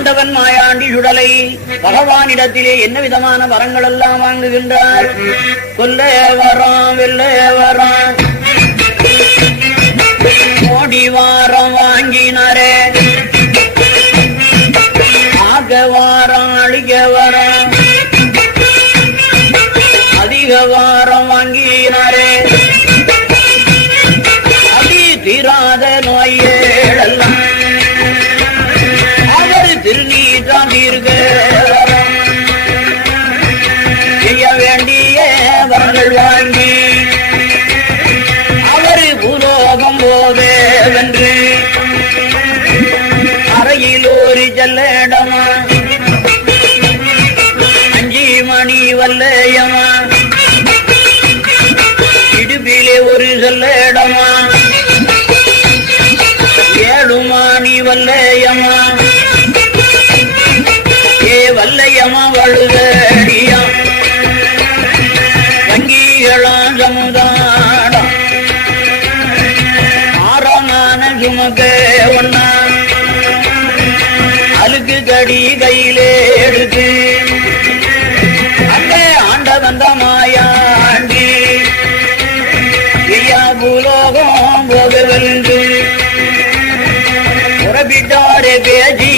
ஆண்டவன் மாயாண்டி சுடலை பகவானிடத்திலே என்ன விதமான வரங்கள் எல்லாம் வாங்குகின்றார்? கொல்ல வரம் வெல்ல வரம் கோடி வாரம் வாங்கினாரே. ஆக வாரம் அழிக வரம் அதிக வாரம் வாங்கினாரே. அதி தீராத நோயே. திருநீற்றாம் செய்ய வேண்டிய வரங்கள் வாங்கி அவர் பூலோகம் போதே வென்று அறையில் ஒரு ஜல்லடமா அஞ்சி மணி வல்லையமா இடுப்பிலே ஒரு செல்லடமா. ஏழு மணி வல்லையமா வழுதடியா? வங்கிகளாம் ஆறாமான சுமக்க ஒன்னா அழுக்கு கடி கையிலே எடுத்து அந்த ஆண்டவந்த மாயாண்டி. ஐயா பூலோகம் போகவென்று புறப்பிட்டாரே பேஜி